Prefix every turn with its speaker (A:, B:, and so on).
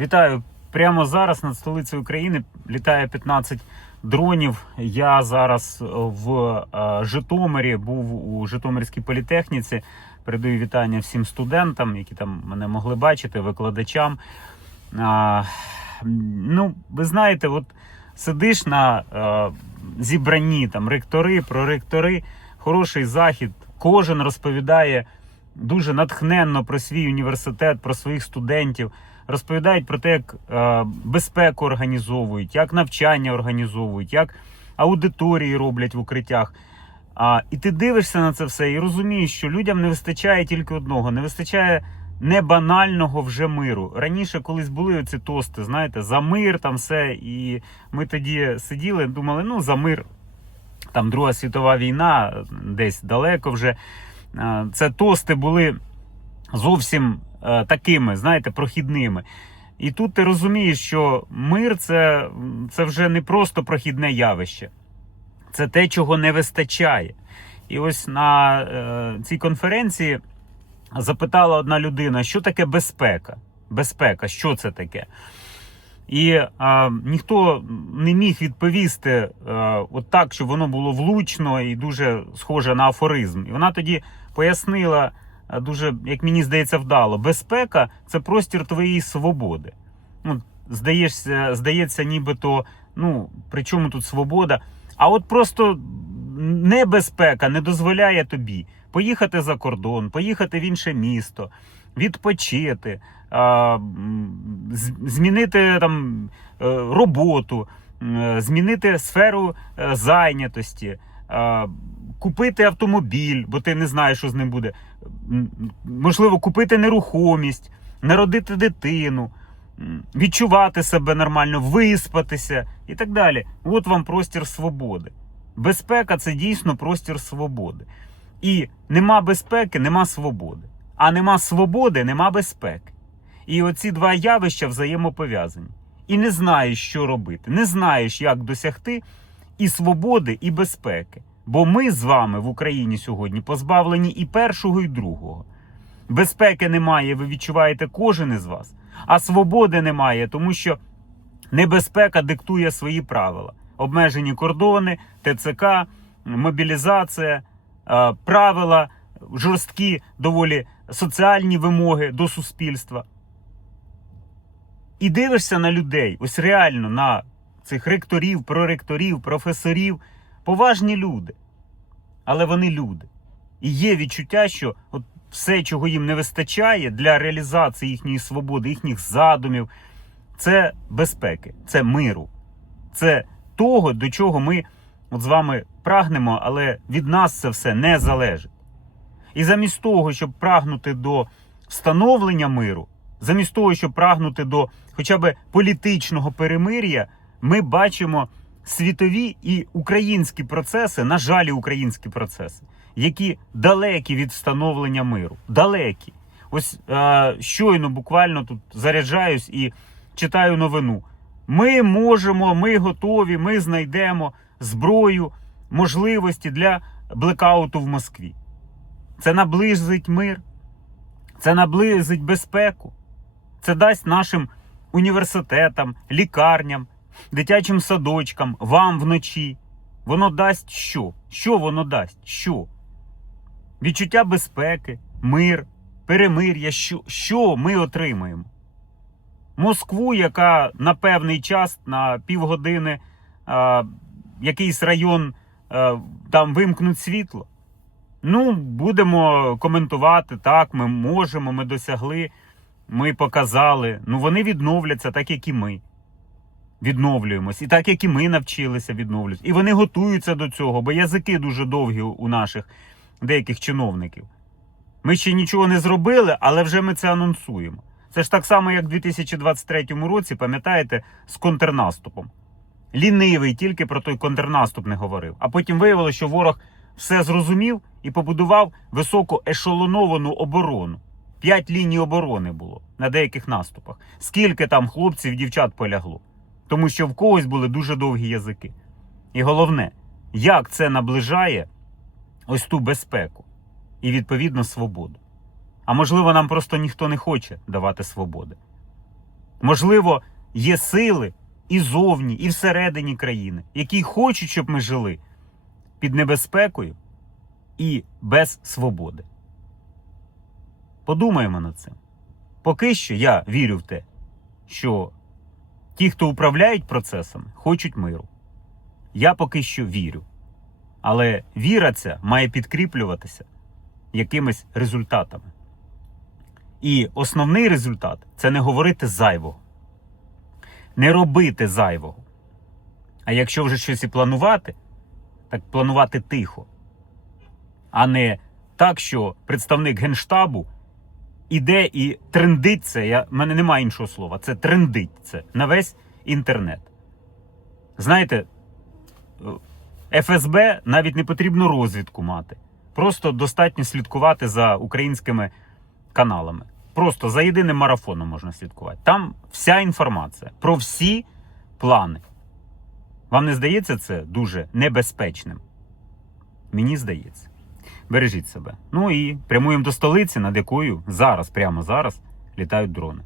A: Вітаю! Прямо зараз над столицею України літає 15 дронів. Я зараз в е, Житомирі був у Житомирській політехніці. Передаю вітання всім студентам, які там мене могли бачити, викладачам. Ну, ви знаєте, от сидиш на е, зібранні там ректори, проректори, хороший захід. Кожен розповідає дуже натхненно про свій університет, про своїх студентів. Розповідають про те, як е, безпеку організовують, як навчання організовують, як аудиторії роблять в укриттях. А, і ти дивишся на це все і розумієш, що людям не вистачає тільки одного: не вистачає не банального вже миру. Раніше колись були оці тости, знаєте, за мир там все. І ми тоді сиділи, думали, ну за мир, там Друга світова війна, десь далеко вже. Е, Це тости були зовсім е, такими, знаєте, прохідними. І тут ти розумієш, що мир це, це вже не просто прохідне явище, це те, чого не вистачає. І ось на е, цій конференції запитала одна людина, що таке безпека? Безпека, що це таке? І е, ніхто не міг відповісти е, от так, щоб воно було влучно і дуже схоже на афоризм. І вона тоді пояснила е, дуже, як мені здається, вдало: безпека це простір твоєї свободи. Ну, здається, здається, нібито, ну при чому тут свобода? А от просто небезпека не дозволяє тобі поїхати за кордон, поїхати в інше місто, відпочити, змінити там е, роботу, змінити сферу е, зайнятості, купити автомобіль, бо ти не знаєш, що з ним буде. Можливо, купити нерухомість, народити дитину, відчувати себе нормально, виспатися і так далі. От вам простір свободи. Безпека це дійсно простір свободи. І нема безпеки, нема свободи. А нема свободи, нема безпеки. І оці два явища взаємопов'язані. І не знаєш, що робити, не знаєш, як досягти і свободи, і безпеки. Бо ми з вами в Україні сьогодні позбавлені і першого, і другого. Безпеки немає, ви відчуваєте кожен із вас, а свободи немає, тому що небезпека диктує свої правила. Обмежені кордони, ТЦК, мобілізація, е, правила, жорсткі доволі соціальні вимоги до суспільства. І дивишся на людей, ось реально на цих ректорів, проректорів, професорів, поважні люди. Але вони люди. І є відчуття, що от все, чого їм не вистачає для реалізації їхньої свободи, їхніх задумів, це безпеки, це миру, це того, до чого ми от з вами прагнемо, але від нас це все не залежить. І замість того, щоб прагнути до встановлення миру, замість того, щоб прагнути до хоча б політичного перемир'я, ми бачимо світові і українські процеси, на жаль, українські процеси, які далекі від встановлення миру. Далекі. Ось е, щойно буквально тут заряджаюсь і читаю новину. Ми можемо, ми готові, ми знайдемо зброю, можливості для блекауту в Москві. Це наблизить мир, це наблизить безпеку, це дасть нашим університетам, лікарням, дитячим садочкам, вам вночі. Воно дасть що? Що воно дасть? Що? Відчуття безпеки, мир, перемир'я. Що, що ми отримаємо? Москву, яка на певний час, на півгодини, а, якийсь район а, там вимкнуть світло. Ну, будемо коментувати так, ми можемо, ми досягли, ми показали. Ну, вони відновляться так, як і ми. Відновлюємось. І так, як і ми навчилися відновлюватися. І вони готуються до цього, бо язики дуже довгі у наших деяких чиновників. Ми ще нічого не зробили, але вже ми це анонсуємо. Це ж так само, як в 2023 році, пам'ятаєте, з контрнаступом. Лінивий тільки про той контрнаступ не говорив. А потім виявилося, що ворог все зрозумів і побудував високо ешелоновану оборону. П'ять ліній оборони було на деяких наступах. Скільки там хлопців, дівчат полягло. Тому що в когось були дуже довгі язики. І головне, як це наближає ось ту безпеку і відповідно свободу. А можливо, нам просто ніхто не хоче давати свободи. Можливо, є сили і зовні, і всередині країни, які хочуть, щоб ми жили під небезпекою і без свободи. Подумаємо над цим. Поки що я вірю в те, що ті, хто управляють процесами, хочуть миру. Я поки що вірю. Але віра ця має підкріплюватися якимись результатами. І основний результат це не говорити зайвого, не робити зайвого. А якщо вже щось і планувати, так планувати тихо, а не так, що представник Генштабу іде і трендить це. Я, в мене немає іншого слова. Це трендить це на весь інтернет. Знаєте, ФСБ навіть не потрібно розвідку мати. Просто достатньо слідкувати за українськими каналами. Просто за єдиним марафоном можна слідкувати. Там вся інформація про всі плани. Вам не здається це дуже небезпечним? Мені здається. Бережіть себе. Ну і прямуємо до столиці, над якою зараз, прямо зараз, літають дрони.